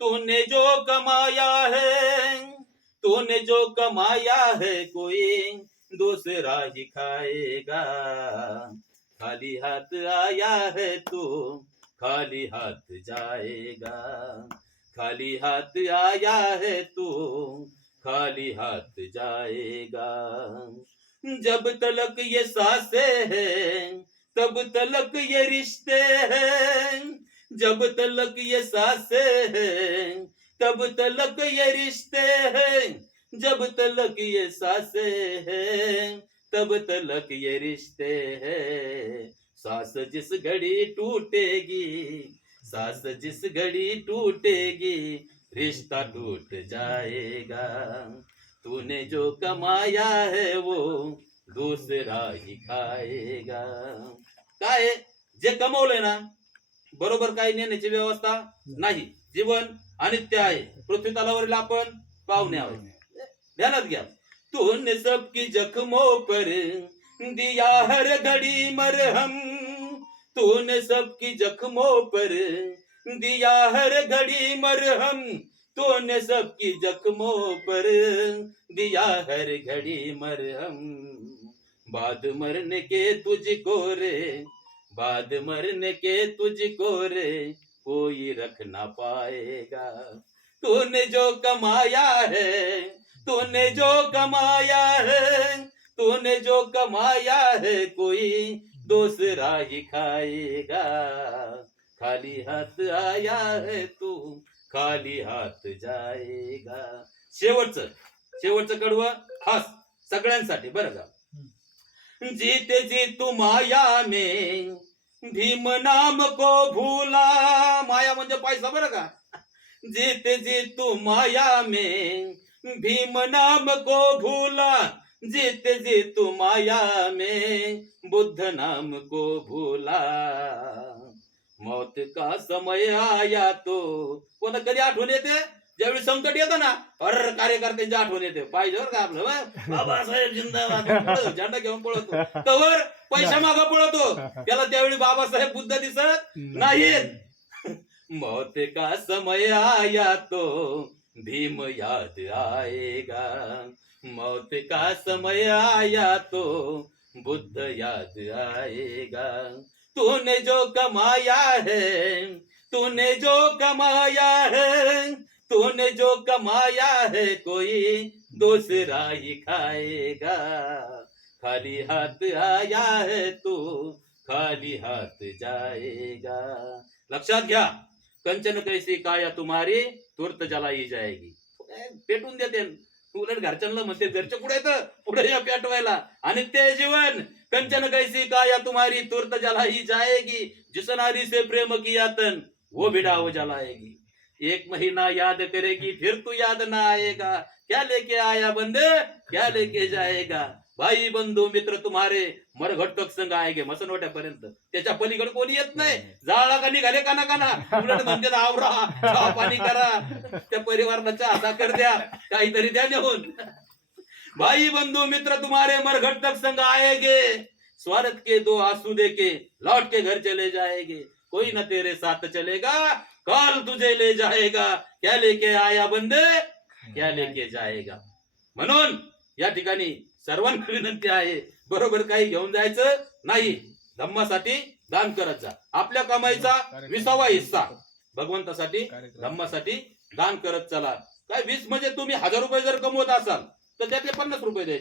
तूने जो कमाया है, तूने जो कमाया है कोई दूसरा ही खाएगा। खाली हाथ आया है तू खाली हाथ जाएगा। खाली हाथ आया है तू खाली हाथ जाएगा। जब तलक ये सांसें हैं तब तलक ये रिश्ते हैं। जब तलक ये सांसें हैं तब तलक ये रिश्ते हैं। जब तलक ये सांसें हैं तब तलक ये रिश्ते हैं। सांस जिस घड़ी टूटेगी, सांस जिस घड़ी टूटेगी रिश्ता टूट जाएगा। तूने जो कमाया है वो दूसरा ही खाएगा। काय जे कमवलंय ना बरोबर काही नेण्याची व्यवस्था नाही। जीवन अनित्य आहे। पृथ्वी तलावरील आपण पाहुणे आहोत, ध्यानात घ्या। तूने सबकी जख्मों पर दिया हर घड़ी मरहम। तूने सबकी जख्मों पर दिया हर घड़ी मरहम। तूने सबकी जख्मों पर दिया हर घड़ी मरहम। बाद मरने के तुझको रे, बाद मरने के तुझको रे कोई रख ना पाएगा। तूने जो कमाया है, तूने जो कमाया है, तूने जो कमाया है कोई दूसरा ही खाएगा। खाली हाथ आया है तू खाली हात जाएगा। शेवटचं शेवटचं कडवं खास सगळ्यांसाठी बरं का। जीते जी तू माया में भीम नाम को भूला। माया म्हणजे पैसा बरं का। जीते जी तू माया में भीम नाम को भूला। जीते जी तू माया में बुद्ध नाम को भूला। मौत का समय आया तो कोणा कधी आठवण येते ज्यावेळी संकट येतं ना, अर कार्यकर्त्यांची आठवण येते पाहिजे बरं का आपलं। बाबासाहेब जिंदाबाद झेंडा घेऊन पळतो तवर पैसा मागा पळतो त्याला त्यावेळी बाबासाहेब बुद्ध दिसत नाहीत। मौत का समय आया तो भीम याद आएगा। मौत का समय आया तो बुद्ध याद आएगा। तूने जो कमाया है, तूने जो कमाया है, तूने जो कमाया है कोई दूसरा ही खाएगा। खाली हाथ आया है तू खाली हाथ जाएगा। लक्षात घ्या, कंचन कैसी काया तुम्हारी तुरत जलाई जाएगी। पेटून देते उलट घरच्यांना म्हणते घरचे पुढे येतं पुढे या पेटवायला। आणि ते जीवन कंचन कैसी काया तुम्हारी तुरत जलाई जाएगी। जिस नारी से प्रेम किया तन वो भी डाव जलाएगी। एक महीना याद करेगी फिर तू याद ना आएगा। क्या लेके आया बंदे क्या लेके जाएगा। भाई बंधू मित्र तुम्हारे मरघटक संग आएगे मसनवट्यापर्यंत। त्याच्या पलीकडे कोणी येत नाही। जाळा का निघाले काना काना उलट म्हणते आवरा चहा पाणी करा त्या परिवाराला चहा साखर द्या काहीतरी द्या नेऊन। भाई बंधू मित्र तुम्हारे मरघटक संग आएगे। स्वार्थ के दो आंसू दे के लौट के घर चले जाएंगे। कोई न तेरे साथ चलेगा काल तुझे ले जाएगा। क्या लेके आया बंदे क्या लेके जाएगा। म्हणून या ठिकाणी सर्वांना विनंती आहे बरोबर काही घेऊन जायचं नाही। धम्मासाठी दान करत जा। आपल्या कमाईचा 20वा हिस्सा भगवंतासाठी धम्मासाठी दान करत चला। काय 20 म्हणजे तुम्ही 1000 रुपये जर कमवत असाल तर त्यातले 50 रुपये द्यायचे।